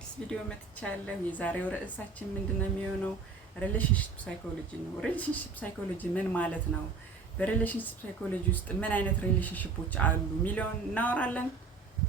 በአዲስ ቪዲዮ መጥቻለሁ። የዛሬው ርዕሳችን ምንድነው የሚሆነው? ሪሌሽንሺፕ ሳይኮሎጂ ነው። ሪሌሽንሺፕ ሳይኮሎጂ ምን ማለት ነው? በሪሌሽንሺፕ ሳይኮሎጂ ውስጥ ምን አይነት ሪሌሽንሺፖች አሉ የሚለውን እናወራለን።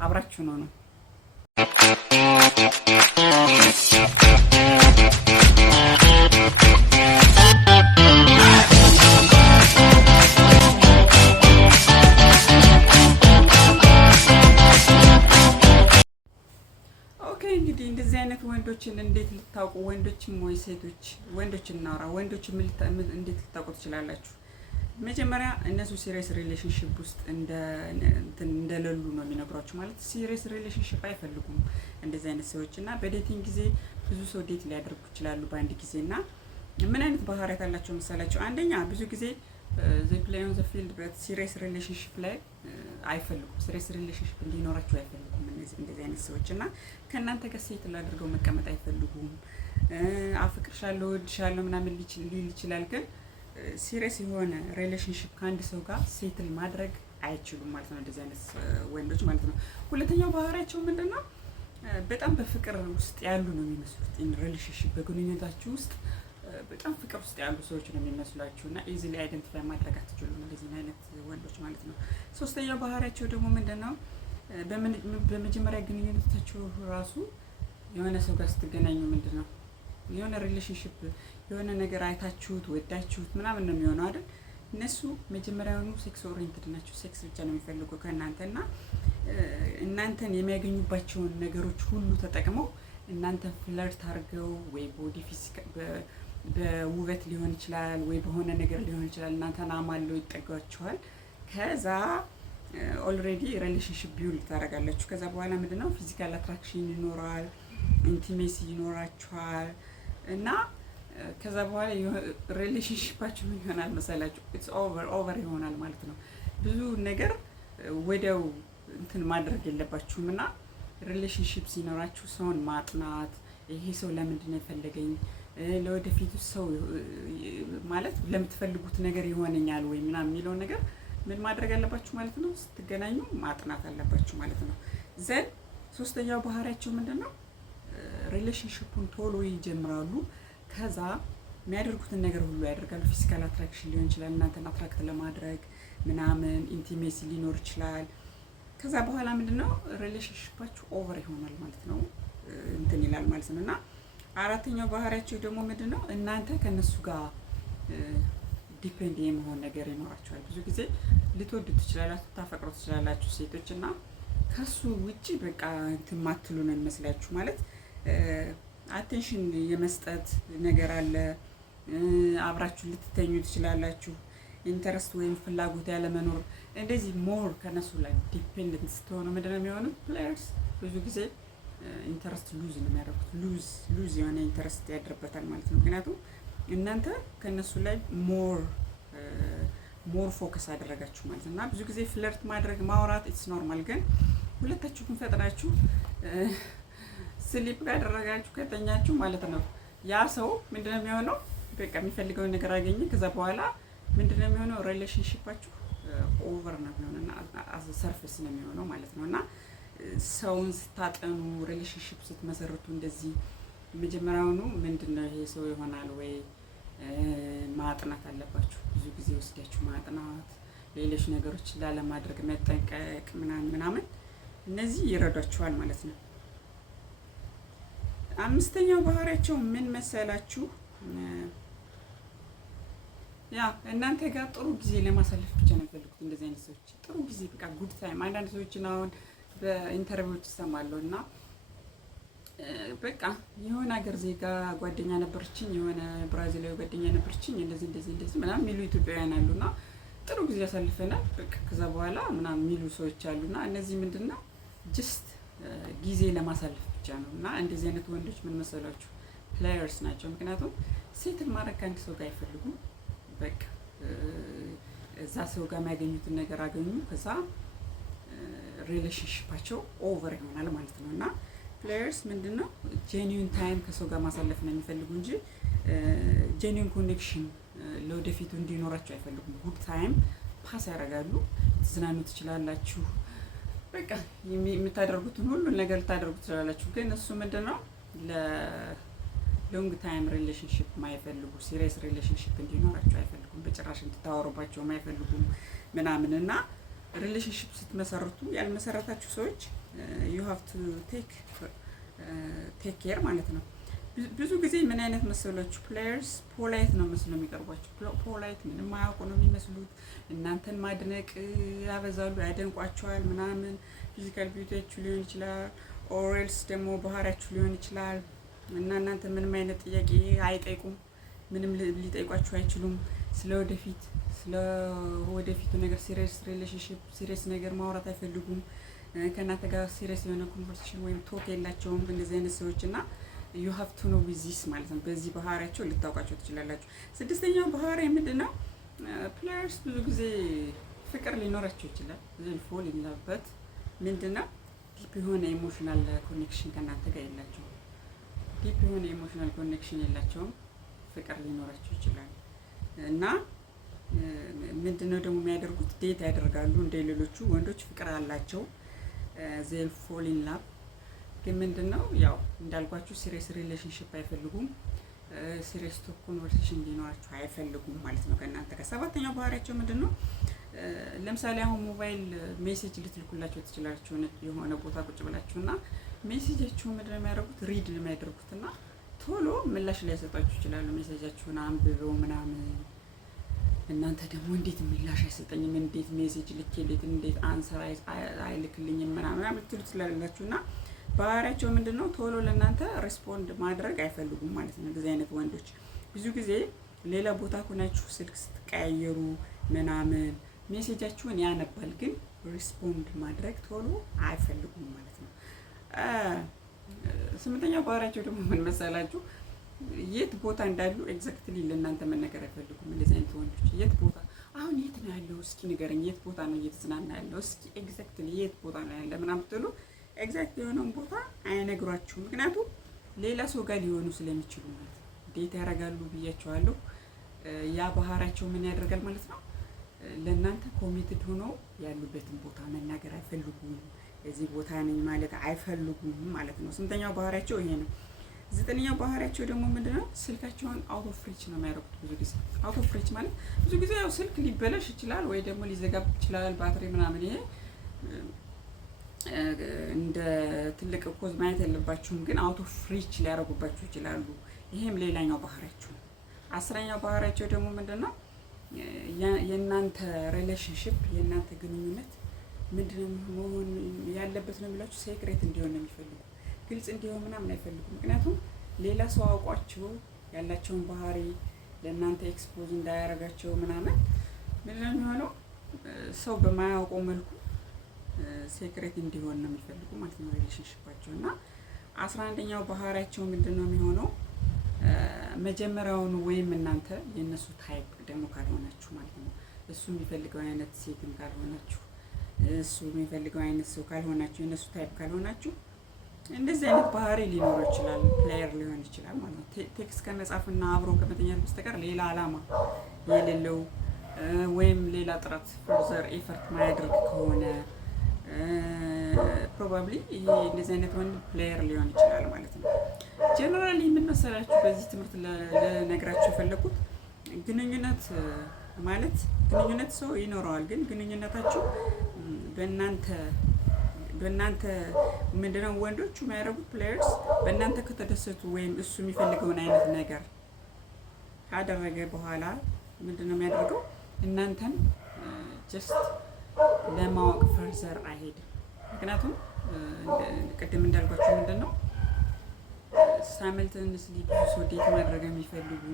አብራችሁ ነው። እንግዲህ እንደዚህ አይነት ወንዶችን እንዴት ልታውቁ? ወንዶችም ወይ ሴቶች? ወንዶችን እናውራ። ወንዶችን እንዴት ልታውቁ ትችላላችሁ? መጀመሪያ እነሱ ሲሪየስ ሪሌሽንሺፕ ውስጥ እንደሌሉ ነው የሚነግሯችሁ። ማለት ሲሪየስ ሪሌሽንሺፕ አይፈልጉም እንደዚህ አይነት ሰዎች። እና በዴቲንግ ጊዜ ብዙ ሰው ዴት ሊያደርጉ ይችላሉ በአንድ ጊዜ። እና ምን አይነት ባህሪያት አላቸው መሰላቸው? አንደኛ ብዙ ጊዜ they play on the field but serious relationship ላይ አይፈልጉም። ሲሪየስ ሪሌሽንሺፕ እንዲኖራቸው አይፈልጉም እንደዚህ አይነት ሰዎች። እና ከእናንተ ጋር ሴትል አድርገው መቀመጥ አይፈልጉም። አፍቅርሻለሁ፣ እወድሻለሁ ምናምን ሊል ይችላል፣ ግን ሲሪየስ የሆነ ሪሌሽንሺፕ ከአንድ ሰው ጋር ሴትል ማድረግ አይችሉም ማለት ነው፣ እንደዚህ አይነት ወንዶች ማለት ነው። ሁለተኛው ባህሪያቸው ምንድነው? በጣም በፍቅር ውስጥ ያሉ ነው የሚመስሉት። ኢን ሪሌሽንሺፕ በግንኙነታችሁ ውስጥ በጣም ፍቅር ውስጥ ያሉ ሰዎች ነው የሚመስሏችሁ እና ኢዚሊ አይደንቲፋይ ማድረግ አትችሉም እንደዚህ አይነት ወንዶች ማለት ነው። ሶስተኛው ባህሪያቸው ደግሞ ምንድነው? በመጀመሪያ ግንኙነታችሁ ራሱ የሆነ ሰው ጋር ስትገናኙ ምንድነው የሆነ ሪሌሽንሺፕ የሆነ ነገር አይታችሁት ወዳችሁት ምናምን ነው የሚሆነው አይደል? እነሱ መጀመሪያውኑ ሴክስ ኦሪየንትድ ናቸው። ሴክስ ብቻ ነው የሚፈልጉ ከእናንተ እና እናንተን የሚያገኙባቸውን ነገሮች ሁሉ ተጠቅመው እናንተን ፍለርት አድርገው ወይ ቦዲ ፊዚካል በውበት ሊሆን ይችላል ወይ በሆነ ነገር ሊሆን ይችላል እናንተን አማለው ይጠጓችኋል። ከዛ ኦልሬዲ ሪሌሽንሺፕ ቢውልድ ታደርጋላችሁ። ከዛ በኋላ ምንድነው ፊዚካል አትራክሽን ይኖራል፣ ኢንቲሜሲ ይኖራችኋል እና ከዛ በኋላ ሪሌሽንሺፓችሁ ምን ይሆናል መሰላችሁ? ኢትስ ኦቨር ይሆናል ማለት ነው። ብዙ ነገር ወዲያው እንትን ማድረግ የለባችሁም። እና ሪሌሽንሺፕ ሲኖራችሁ ሰውን ማጥናት፣ ይሄ ሰው ለምንድን ነው የፈለገኝ፣ ለወደፊቱ ሰው ማለት ለምትፈልጉት ነገር ይሆነኛል ወይ ምናምን የሚለውን ነገር ምን ማድረግ አለባችሁ ማለት ነው? ስትገናኙ ማጥናት አለባችሁ ማለት ነው። ዘን ሶስተኛው ባህሪያቸው ምንድነው? ሪሌሽንሺፑን ቶሎ ይጀምራሉ። ከዛ የሚያደርጉትን ነገር ሁሉ ያደርጋሉ። ፊዚካል አትራክሽን ሊሆን ይችላል እናንተን አትራክት ለማድረግ ምናምን፣ ኢንቲሜሲ ሊኖር ይችላል። ከዛ በኋላ ምንድነው ሪሌሽንሺፓችሁ ኦቨር ይሆናል ማለት ነው፣ እንትን ይላል ማለት ነው። እና አራተኛው ባህሪያቸው ደግሞ ምንድነው? እናንተ ከነሱ ጋር ዲፔንድ የመሆን ነገር ይኖራቸዋል። ብዙ ጊዜ ልትወዱ ትችላላችሁ፣ ታፈቅሩ ትችላላችሁ ሴቶች፣ እና ከሱ ውጪ በቃ እንትን ማትሉ ነው የሚመስላችሁ። ማለት አቴንሽን የመስጠት ነገር አለ። አብራችሁ ልትተኙ ትችላላችሁ። ኢንተረስት ወይም ፍላጎት ያለ መኖር፣ እንደዚህ ሞር ከነሱ ላይ ዲፔንደንት ስትሆኑ ምንድነው የሚሆኑት? ፕሌየርስ ብዙ ጊዜ ኢንተረስት ሉዝ ነው የሚያደርጉት። ሉዝ የሆነ ኢንተረስት ያድርበታል ማለት ነው። ምክንያቱም እናንተ ከነሱ ላይ ሞር ፎከስ አደረጋችሁ ማለት ነው። እና ብዙ ጊዜ ፍለርት ማድረግ ማውራት ኢትስ ኖርማል፣ ግን ሁለታችሁ ግን ፈጥናችሁ ስሊፕ ካደረጋችሁ ከተኛችሁ ማለት ነው ያ ሰው ምንድነው የሚሆነው? በቃ የሚፈልገውን ነገር አገኘ። ከዛ በኋላ ምንድነው የሚሆነው? ሪሌሽንሺፓችሁ ኦቨር ነው የሚሆነው እና ሰርፌስ ነው የሚሆነው ማለት ነው። እና ሰውን ስታጠኑ ሪሌሽንሺፕ ስትመሰርቱ እንደዚህ መጀመሪያውኑ ምንድነው ይሄ ሰው ይሆናል ወይ ማጥናት አለባችሁ። ብዙ ጊዜ ወስዳችሁ ማጥናት፣ ሌሎች ነገሮች ላለማድረግ መጠንቀቅ ምናምን እነዚህ ይረዷችኋል ማለት ነው። አምስተኛው ባህሪያቸው ምን መሰላችሁ? ያ እናንተ ጋር ጥሩ ጊዜ ለማሳለፍ ብቻ ነው የሚፈልጉት እንደዚህ አይነት ሰዎች። ጥሩ ጊዜ በቃ ጉድ ታይም። አንዳንድ ሰዎችን አሁን በኢንተርቪዎች ይሰማለሁ እና በቃ የሆነ ሀገር ዜጋ ጓደኛ ነበረችኝ፣ የሆነ ብራዚላዊ ጓደኛ ነበረችኝ፣ እንደዚህ ምናምን የሚሉ ኢትዮጵያውያን አሉና ጥሩ ጊዜ ያሳልፈናል በቃ ከዛ በኋላ ምናምን የሚሉ ሰዎች አሉና እነዚህ ምንድነው ጀስት ጊዜ ለማሳለፍ ብቻ ነው። እና እንደዚህ አይነት ወንዶች ምን መሰላችሁ? ፕሌየርስ ናቸው። ምክንያቱም ሴትን ማድረግ ከአንድ ሰው ጋር አይፈልጉም። በቃ እዛ ሰው ጋር የሚያገኙትን ነገር አገኙ፣ ከዛ ሪሌሽንሺፓቸው ኦቨር ይሆናል ማለት ነው። እና ፕሌየርስ ምንድነው? ጄኒዩን ታይም ከሰው ጋር ማሳለፍ ነው የሚፈልጉ እንጂ ጄኒዩን ኮኔክሽን ለወደፊቱ እንዲኖራቸው አይፈልጉም። ጉድ ታይም ፓስ ያደርጋሉ። ትዝናኑ ትችላላችሁ፣ በቃ የምታደርጉትን ሁሉ ነገር ልታደርጉ ትችላላችሁ። ግን እሱ ምንድነው ለሎንግ ታይም ሪሌሽንሺፕ ማይፈልጉ ሲሪየስ ሪሌሽንሺፕ እንዲኖራቸው አይፈልጉም። በጭራሽ እንድታወሩባቸው አይፈልጉም ምናምን እና ሪሌሽንሺፕ ስትመሰርቱ ያልመሰረታችሁ ሰዎች you have to take care ማለት ነው። ብዙ ጊዜ ምን አይነት መሰላችሁ ፕሌየርስ ፖላይት ነው መስሎ የሚቀርቧቸው። ፖላይት ምንም አያውቁ ነው የሚመስሉት። እናንተን ማድነቅ ያበዛሉ፣ ያደንቋቸዋል ምናምን። ፊዚካል ቢዩቲያችሁ ሊሆን ይችላል፣ ኦሬልስ ደግሞ ባህሪያችሁ ሊሆን ይችላል። እና እናንተ ምንም አይነት ጥያቄ አይጠይቁም፣ ምንም ሊጠይቋችሁ አይችሉም። ስለ ወደፊቱ ነገር ሲሪየስ ሪሌሽንሺፕ ሲሪየስ ነገር ማውራት አይፈልጉም። ከእናንተ ጋር ሲሪየስ የሆነ ኮንቨርሴሽን ወይም ቶክ የላቸውም። እንደዚህ አይነት ሰዎች እና you have to know with this ማለት ነው። በዚህ ባህሪያቸው ልታውቃቸው ትችላላችሁ። ስድስተኛው ባህሪ ምንድነው? ፕሌየርስ ብዙ ጊዜ ፍቅር ሊኖራቸው ይችላል። ዘን ፎል ኢንላበት ምንድነው? ዲፕ የሆነ ኢሞሽናል ኮኔክሽን ከእናንተ ጋር የላቸውም። ዲፕ የሆነ ኢሞሽናል ኮኔክሽን የላቸውም። ፍቅር ሊኖራቸው ይችላል እና ምንድነው ደግሞ የሚያደርጉት? ዴት ያደርጋሉ እንደ ሌሎቹ ወንዶች ፍቅር አላቸው። ዘን ፎል ኢንላቭ ግን ምንድነው ያው እንዳልኳችሁ ሲሪየስ ሪሌሽንሺፕ አይፈልጉም። ሲሪየስ ቶክ ኮንቨርሴሽን እንዲኖራችሁ አይፈልጉም ማለት ነው ከእናንተ ጋር። ሰባተኛው ባህሪያቸው ምንድነው? ለምሳሌ አሁን ሞባይል ሜሴጅ ልትልኩላቸው ትችላላችሁ የሆነ ቦታ ቁጭ ብላችሁና ሜሴጃችሁን ምንድነው የሚያደርጉት? ሪድ ነው የሚያደርጉትና ቶሎ ምላሽ ላይ ያሰጣችሁ ይችላሉ። ሜሴጃችሁን አንብበው ምናምን እናንተ ደግሞ እንዴት ምላሽ አይሰጠኝም፣ እንዴት ሜሴጅ ልኬለት እንዴት አንሰር አይልክልኝም ምናምን የምትሉ ትችላላችሁና ባህሪያቸው ምንድነው? ቶሎ ለእናንተ ሪስፖንድ ማድረግ አይፈልጉም ማለት ነው። እንደዚህ አይነት ወንዶች ብዙ ጊዜ ሌላ ቦታ ሆናችሁ ስልክ ስትቀያየሩ ምናምን ሜሴጃችሁን ያነባል፣ ግን ሪስፖንድ ማድረግ ቶሎ አይፈልጉም ማለት ነው። ስምንተኛው ባህሪያቸው ደግሞ ምን መሰላችሁ? የት ቦታ እንዳሉ ኤግዛክትሊ ለእናንተ መናገር አይፈልጉም። እንደዚህ አይነት ወንዶች የት ቦታ አሁን የት ነው ያለው? እስኪ ንገረኝ፣ የት ቦታ ነው እየተዝናና ያለው? እስኪ ኤግዛክትሊ የት ቦታ ነው ያለ ምናምን ብትሉ ኤግዛክት የሆነውን ቦታ አይነግሯችሁም። ምክንያቱም ሌላ ሰው ጋር ሊሆኑ ስለሚችሉ ማለት ነው። ዴት ያደርጋሉ ብያቸዋለሁ። ያ ባህሪያቸው ምን ያደርጋል ማለት ነው? ለእናንተ ኮሚትድ ሆነው ያሉበትን ቦታ መናገር አይፈልጉም። እዚህ ቦታ ነኝ ማለት አይፈልጉም ማለት ነው። ስንተኛው ባህሪያቸው ይሄ ነው። ዘጠነኛው ባህሪያቸው ደግሞ ምንድነው? ስልካቸውን አውቶ ፍሪች ነው የሚያደርጉት። ብዙ ጊዜ አውቶ ፍሪች ማለት ብዙ ጊዜ ያው ስልክ ሊበላሽ ይችላል ወይ ደግሞ ሊዘጋብ ይችላል ባትሪ ምናምን። ይሄ እንደ ትልቅ ኮዝ ማየት የለባችሁም፣ ግን አውቶ ፍሪች ሊያደርጉባችሁ ይችላሉ። ይሄም ሌላኛው ባህሪያቸው ነው። አስረኛው ባህሪያቸው ደግሞ ምንድነው? የእናንተ ሪሌሽንሺፕ የእናንተ ግንኙነት ምንድነው መሆን ያለበት ነው የሚላችሁ ሴክሬት እንዲሆን ነው የሚፈልጉ። ግልጽ እንዲሆን ምናምን አይፈልጉም። ምክንያቱም ሌላ ሰው አውቋቸው ያላቸውን ባህሪ ለእናንተ ኤክስፖዝ እንዳያደርጋቸው ምናምን ምንድነው የሚሆነው? ሰው በማያውቀው መልኩ ሴክሬት እንዲሆን ነው የሚፈልጉ ማለት ነው ሪሌሽንሺፓቸው። እና 11ኛው ባህሪያቸው ምንድነው የሚሆነው? መጀመሪያውኑ ወይም እናንተ የነሱ ታይፕ ደግሞ ካልሆናችሁ ማለት ነው። እሱ የሚፈልገው አይነት ሴትም ካልሆናችሁ፣ እሱ የሚፈልገው አይነት ሰው ካልሆናችሁ፣ የነሱ ታይፕ ካልሆናችሁ እንደዚህ አይነት ባህሪ ሊኖረው ይችላል። ፕሌየር ሊሆን ይችላል ማለት ነው። ቴክስት ከመጻፍና አብሮ ከመተኛት በስተቀር ሌላ አላማ የሌለው ወይም ሌላ ጥረት ፈርዘር ኤፈርት ማያደርግ ከሆነ ፕሮባብሊ ይሄ እንደዚህ አይነት ወንድ ፕሌየር ሊሆን ይችላል ማለት ነው። ጀነራሊ ምን መሰላችሁ በዚህ ትምህርት ለነግራችሁ የፈለኩት ግንኙነት ማለት ግንኙነት ሰው ይኖረዋል፣ ግን ግንኙነታችሁ በእናንተ ምንድነው ወንዶቹ የሚያደርጉት ፕሌየርስ በእናንተ ከተደሰቱ ወይም እሱ የሚፈልገውን አይነት ነገር ካደረገ በኋላ ምንድነው የሚያደርገው? እናንተን ጀስት ለማወቅ ፈርዘር አይሄድም። ምክንያቱም ቅድም እንዳልኳችሁ ምንድነው ሳይመልተንስሊ ብዙ ሰው ዴት ማድረግ የሚፈልጉ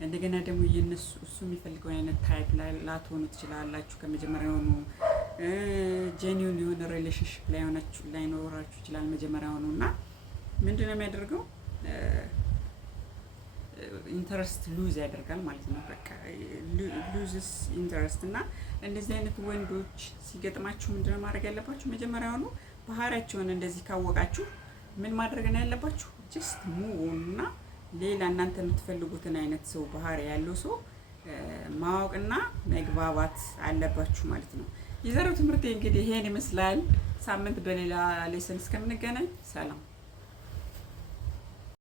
እንደገና ደግሞ የነሱ እሱ የሚፈልገው አይነት ታይፕ ላትሆኑ ትችላላችሁ። ከመጀመሪያውኑ ጄኒውን የሆነ ሪሌሽንሺፕ ላይኖራችሁ ይችላል መጀመሪያውኑ። እና ምንድነው የሚያደርገው? ኢንተረስት ሉዝ ያደርጋል ማለት ነው። በቃ ሉዝስ ኢንተረስት። እና እንደዚህ አይነት ወንዶች ሲገጥማችሁ ምንድነው ማድረግ ያለባችሁ? መጀመሪያውኑ ባህሪያቸውን እንደዚህ ካወቃችሁ ምን ማድረግ ነው ያለባችሁ? ጀስት ሙቭ ኦን እና ሌላ እናንተ የምትፈልጉትን አይነት ሰው ባህሪ ያለው ሰው ማወቅና መግባባት አለባችሁ ማለት ነው። የዛሬው ትምህርት እንግዲህ ይሄን ይመስላል። ሳምንት በሌላ ሌሰን እስከምንገናኝ ሰላም።